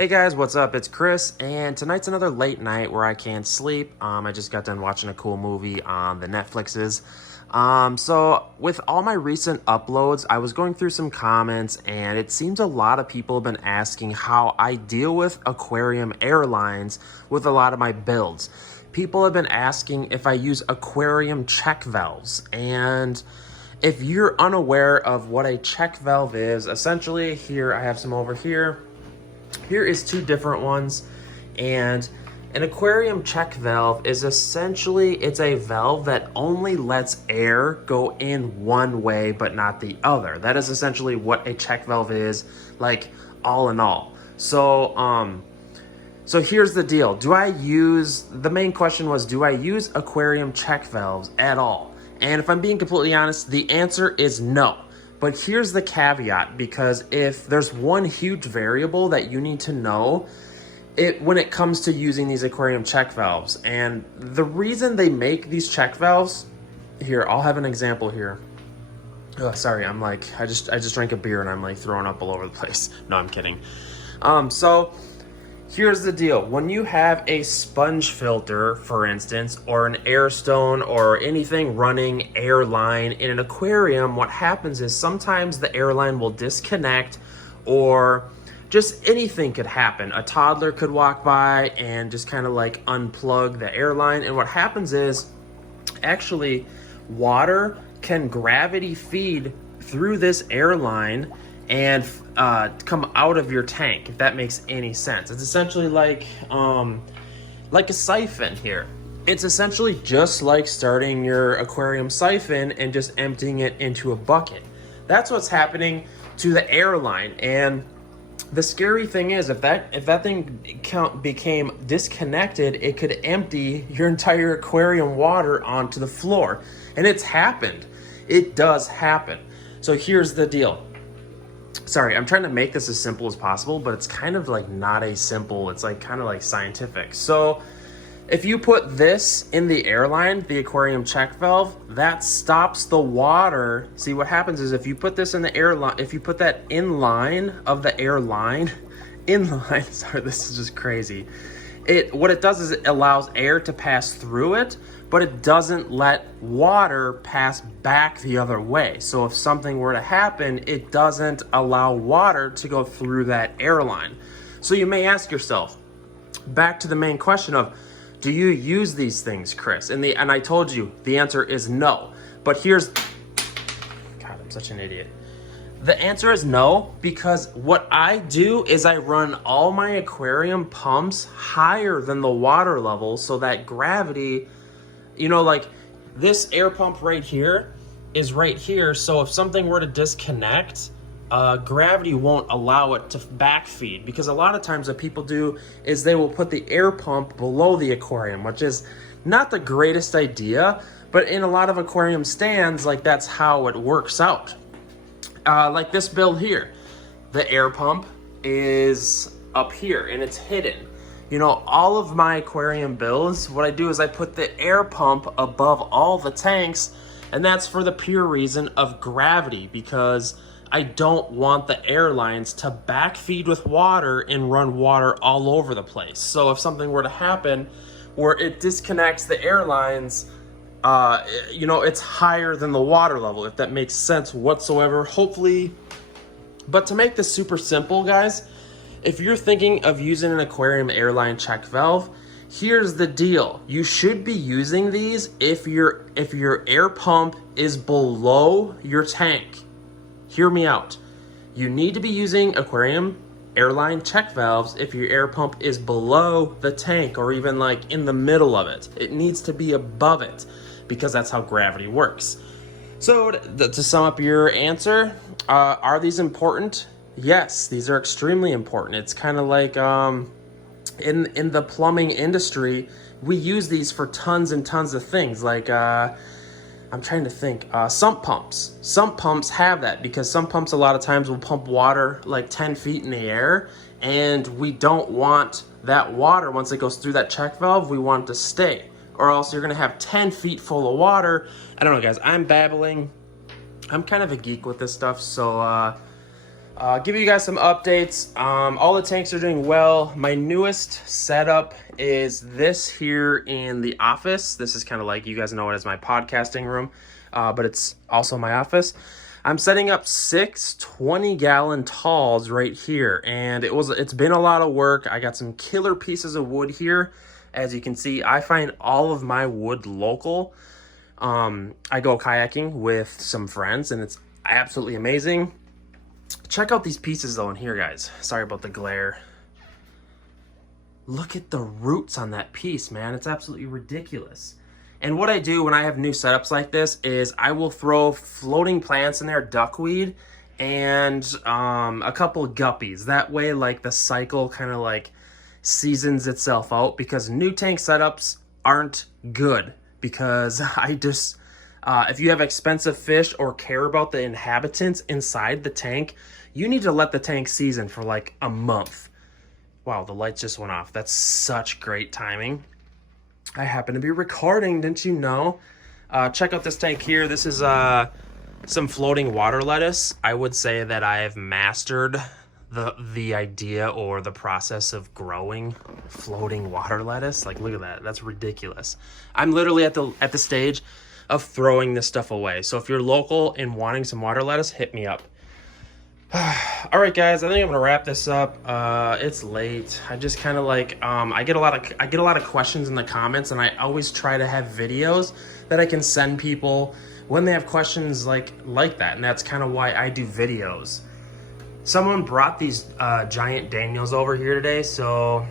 Hey guys, what's up? It's Chris, and tonight's another late night where I can't sleep. I just got done watching a cool movie on the Netflixes. So with all my recent uploads, I was going through some comments, and it seems a lot of people have been asking how I deal with Aquarium Airlines with a lot of my builds. People have been asking if I use Aquarium check valves, and if you're unaware of what a check valve is, essentially, here I have some over here. Here is two different ones, and an aquarium check valve is essentially, it's a valve that only lets air go in one way but not the other. That is essentially what a check valve is, like, all in all. So here's the deal. The main question was, do I use aquarium check valves at all? And if I'm being completely honest, the answer is no. But here's the caveat, because if there's one huge variable that you need to know when it comes to using these aquarium check valves, and the reason they make these check valves, here, I'll have an example here. Oh, sorry, I just drank a beer and I'm like throwing up all over the place. No, I'm kidding. So here's the deal. When you have a sponge filter, for instance, or an air stone or anything running airline in an aquarium, what happens is sometimes the airline will disconnect, or just anything could happen. A toddler could walk by and just kind of like unplug the airline. And what happens is, actually, water can gravity feed through this airline and come out of your tank, if that makes any sense. It's essentially like a siphon here. It's essentially just like starting your aquarium siphon and just emptying it into a bucket. That's what's happening to the airline. And the scary thing is, if that thing became disconnected, it could empty your entire aquarium water onto the floor. And it's happened. It does happen. So here's the deal. Sorry, I'm trying to make this as simple as possible, but it's kind of like not as simple. It's like kind of like scientific. So if you put this in the airline, the aquarium check valve, that stops the water. See, what happens is, if you put this in the airline, if you put that in line of the airline, sorry, this is just crazy. What it does is it allows air to pass through it, but it doesn't let water pass back the other way. So if something were to happen, it doesn't allow water to go through that airline. So you may ask yourself, back to the main question of, do you use these things, Chris? And I told you the answer is no. But God, I'm such an idiot. The answer is no, because what I do is I run all my aquarium pumps higher than the water level, so that gravity, like this air pump right here is right here. So if something were to disconnect, gravity won't allow it to backfeed, because a lot of times what people do is they will put the air pump below the aquarium, which is not the greatest idea, but in a lot of aquarium stands, like, that's how it works out. Like this build here, the air pump is up here and it's hidden. All of my aquarium builds, what I do is I put the air pump above all the tanks, and that's for the pure reason of gravity, because I don't want the airlines to backfeed with water and run water all over the place. So if something were to happen where it disconnects the airlines, it's higher than the water level, if that makes sense whatsoever, hopefully. But to make this super simple, guys, if you're thinking of using an aquarium airline check valve, here's the deal. You should be using these if your air pump is below your tank. Hear me out. You need to be using aquarium airline check valves if your air pump is below the tank, or even like in the middle of it. It needs to be above it, because that's how gravity works. So to sum up your answer, are these important? Yes, these are extremely important. It's kind of like in the plumbing industry, we use these for tons and tons of things, like I'm trying to think, sump pumps. Sump pumps have that, because sump pumps a lot of times will pump water like 10 feet in the air, and we don't want that water, once it goes through that check valve, we want it to stay, or else you're gonna have 10 feet full of water. I don't know, guys, I'm babbling. I'm kind of a geek with this stuff, so Give you guys some updates. All the tanks are doing well. My newest setup is this here in the office. This is kind of like, you guys know it as my podcasting room, but it's also my office. I'm setting up 6 20-gallon talls right here, and it's been a lot of work. I got some killer pieces of wood here. As you can see, I find all of my wood local. I go kayaking with some friends, and it's absolutely amazing. Check out these pieces though in here, guys. Sorry about the glare. Look at the roots on that piece, man. It's absolutely ridiculous. And what I do when I have new setups like this is I will throw floating plants in there, duckweed, and a couple of guppies. That way, like, the cycle kind of like seasons itself out, because new tank setups aren't good, because if you have expensive fish or care about the inhabitants inside the tank, you need to let the tank season for like a month. Wow, the lights just went off. That's such great timing. I happen to be recording, didn't you know? Check out this tank here. This is some floating water lettuce. I would say that I have mastered the idea or the process of growing floating water lettuce. Like, look at that. That's ridiculous. I'm literally at the stage of throwing this stuff away. So if you're local and wanting some water lettuce, hit me up. All right, guys, I think I'm gonna wrap this up. It's late. I just kind of like I get a lot of questions in the comments, and I always try to have videos that I can send people when they have questions like that, and that's kind of why I do videos. Someone brought these giant Daniels over here today, so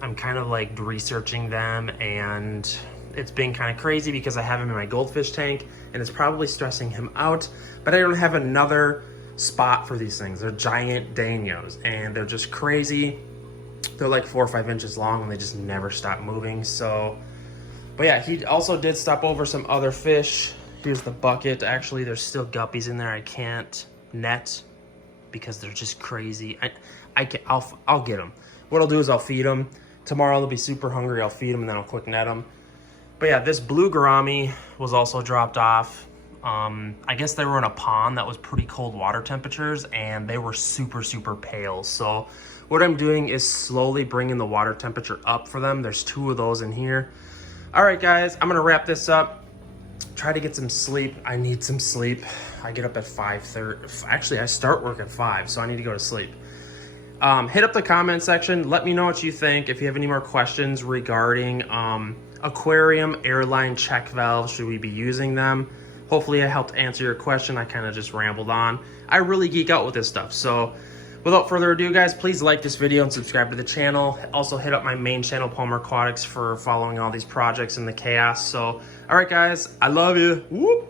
I'm kind of like researching them, and it's been kind of crazy because I have him in my goldfish tank, and it's probably stressing him out, but I don't have another spot for these things. They're giant Danios, and they're just crazy. They're like 4 or 5 inches long, and they just never stop moving. So, but yeah, he also did stop over some other fish. Here's the bucket. Actually, there's still guppies in there. I can't net because they're just crazy. I'll get them. What I'll do is I'll feed them. Tomorrow they'll be super hungry. I'll feed them, and then I'll quick net them. But yeah, this blue gourami was also dropped off. I guess they were in a pond that was pretty cold water temperatures, and they were super, super pale. So what I'm doing is slowly bringing the water temperature up for them. There's 2 of those in here. All right, guys, I'm gonna wrap this up. Try to get some sleep. I need some sleep. I get up at 5:30. Actually, I start work at 5, so I need to go to sleep. Hit up the comment section. Let me know what you think. If you have any more questions regarding aquarium airline check valves, should we be using them? Hopefully I helped answer your question. I kind of just rambled on. I really geek out with this stuff. So without further ado, guys, please like this video and subscribe to the channel. Also hit up my main channel, Palmer Aquatics, for following all these projects and the chaos. So, all right, guys, I love you. Whoop.